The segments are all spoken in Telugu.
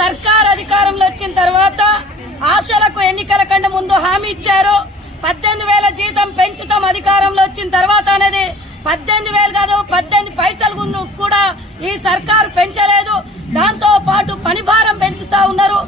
సర్కార్ అధికారంలో వచ్చిన తర్వాత ఆశలకు ఎన్నికల కంటే ముందు హామీ ఇచ్చారు. పద్దెనిమిది వేల జీతం పెంచుతాం అధికారంలో వచ్చిన తర్వాత అనేది పద్దెనిమిది వేలు కాదు పద్దెనిమిది పైసలు కూడా ఈ సర్కారు పెంచలేదు. దాంతో పాటు పని భారం పెంచుతా ఉన్నారు.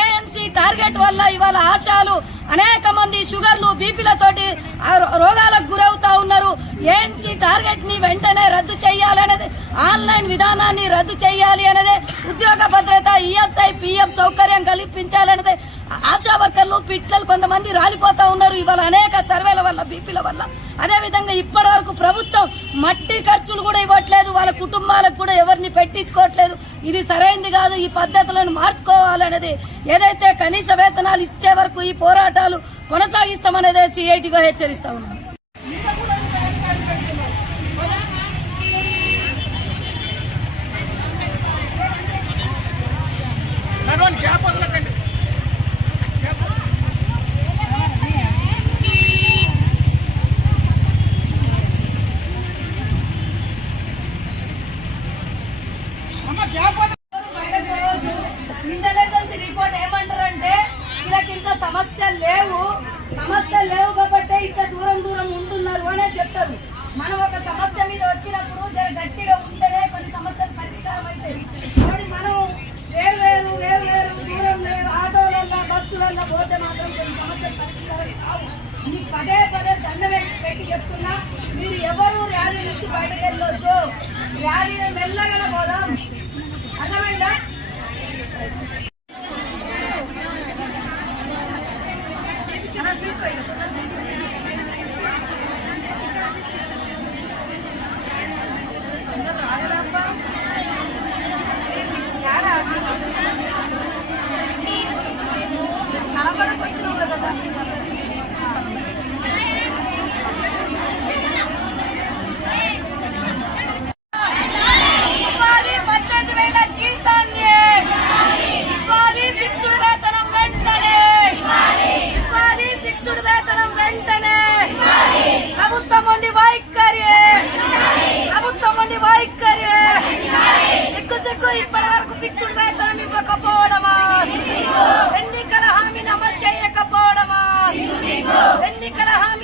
ఏఎన్సీ టార్గెట్ వల్ల ఇవాళ ఆశాలు అనేక మంది షుగర్లు బీపీలతోటి ఆ రో- రోగాలకు గురవుతా ఉన్నారు. ఏఎన్సీ టార్గెట్ని వెంటనే రద్దు చేయాలనేది ఆన్లైన్ విధానాన్ని రద్దు చేయాలి అనేది ఉద్యోగ భద్రత ఈఎస్ఐ పిఎఫ్ సౌకర్యం కల్పించాలనేది ఆశా వర్కర్లు పిట్లలు కొంతమంది రాలిపోతా ఉన్నారు. ఇవాళ అనేక సర్వేల వల్ల బీపీల వల్ల. అదే విధంగా ఇప్పటి వరకు ప్రభుత్వం మట్టి ఖర్చులు కూడా ఇవ్వట్లేదు. వాళ్ళ కుటుంబాలకు కూడా ఎవరిని పెట్టించుకోవట్లేదు. ఇది సరైంది కాదు ఈ పద్ధతులను మార్చుకోవాలనేది ఏదైతే కనీస వేతనాలు ఇచ్చే వరకు ఈ పోరాటాలు కొనసాగిస్తామనేదే సిఐటిగా హెచ్చరిస్తా ఉన్నాం. ఇంటెలిజెన్స్ రిపోర్ట్ ఏమంటారంటే వీళ్ళకి ఇంకా సమస్యలు లేవు. సమస్యలు లేవు కాబట్టి ఇంత దూరం దూరం ఉంటున్నారు అనే చెప్తారు. మనం ఒక సమస్య మీద వచ్చినప్పుడు గట్టిగా ఉంటేనే కొన్ని సమస్యలు పరిష్కారం అవుతాయి. మనం వేరు వేరు వేరు వేరు దూరం వేరు ఆటోలల్లో బస్సులల్లో పోతే మాత్రం కొన్ని సమస్యలు పరిష్కారం కావు. మీకు పదే పదే దండ పెట్టి చెప్తున్నా మీరు ఎవరు ర్యాలీ నుంచి బయటకు వెళ్ళొద్దు. ర్యాలీని మెల్లగా అలా కనపడకు వచ్చినావు కదా లైక్ కరే. సిగ్గు సిగ్గు ఇప్పటి వరకు పిక్కుడు వేతనం ఇవ్వకపోవడమా ఎన్నికల హామీని అమలు చేయకపోవడమా? ఎన్నికల హామీ